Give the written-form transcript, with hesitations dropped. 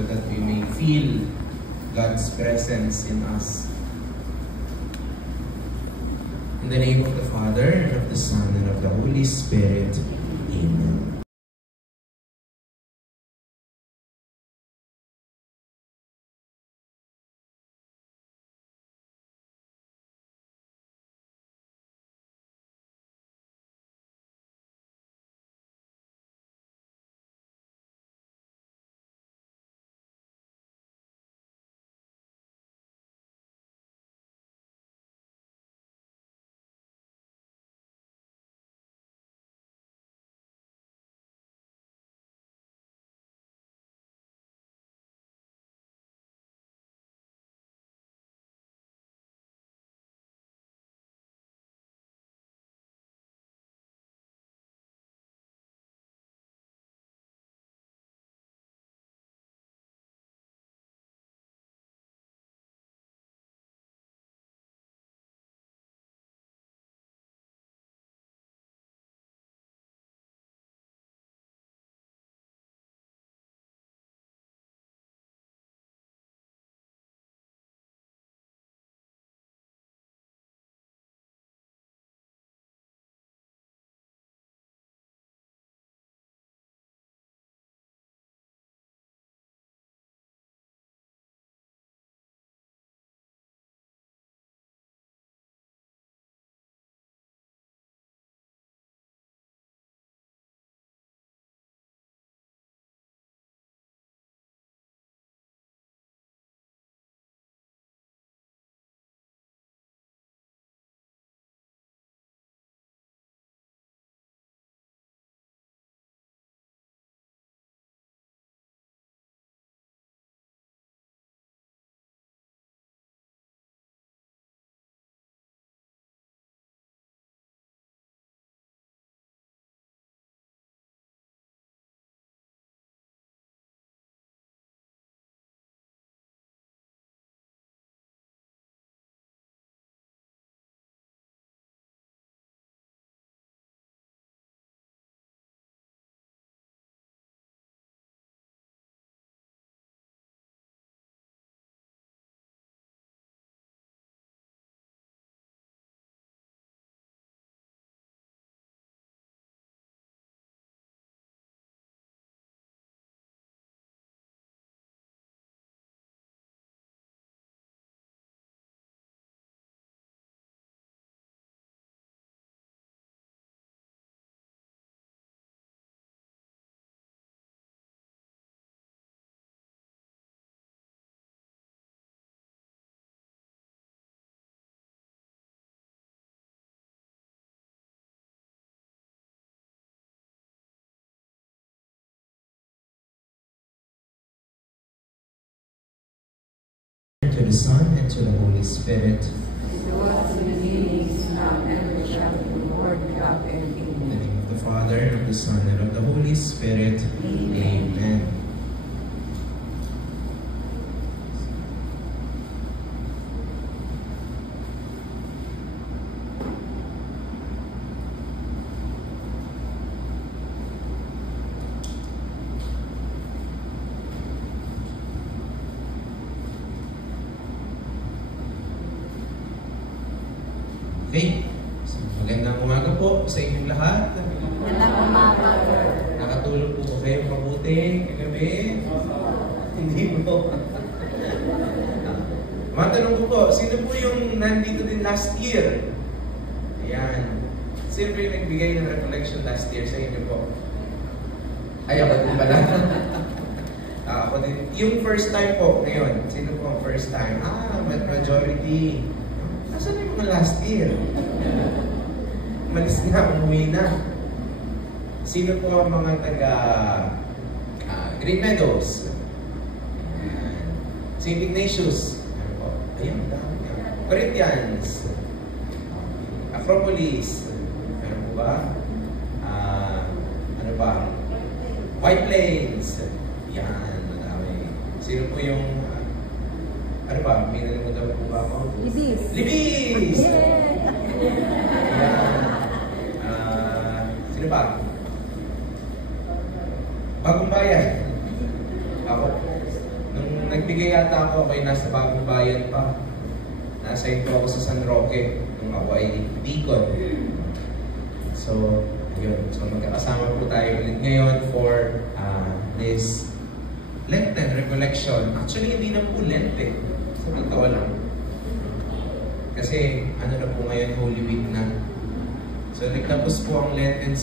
so that we may feel God's presence in us. In the name of the Father, and of the Son, and of the Holy Spirit. Amen. To the Son, and to the Holy Spirit. As it was in the beginning, is now, and ever shall be, world without end. In the name of the Father, and of the Son, and of the Holy Spirit. Amen. Amen. Okay, so magandang umaga po sa inyong lahat. Magandang umaga. Nakatulog po ba kayo mabuti kagabi? Hindi po. Matanong ko po, sino po yung nandito din last year? Ayan. Sino po yung nagbigay ng recollection last year sa inyo po? Ay, ako din pala. Ako din. Yung first time po ngayon, sino po ang first time? Majority. Nasaan na yung mga last year? Malis na, umuwi na. Sino po ang mga taga Green Meadows? St. Ignatius? Ayan, dami na. Corinthians? Acropolis? Ano po ba? Ano ba? White Plains? Yan, madami. Sino po yung ano ba? May nalimutan po ba ako? Libis. Libis! Yeah. Sino ba? Bagong Bayan. Ako. nagbigay yata ako ay nasa Bagong Bayan pa. Nasa ito ako sa San Roque nung ako ay deacon. So, yun. So, magkakasama po tayo ulit ngayon for this Lenten recollection. Actually, hindi na po Lent eh. Sa totoo lang. Kasi, ano na po ngayon, Holy Week na. So, nagtapos po ang Lenten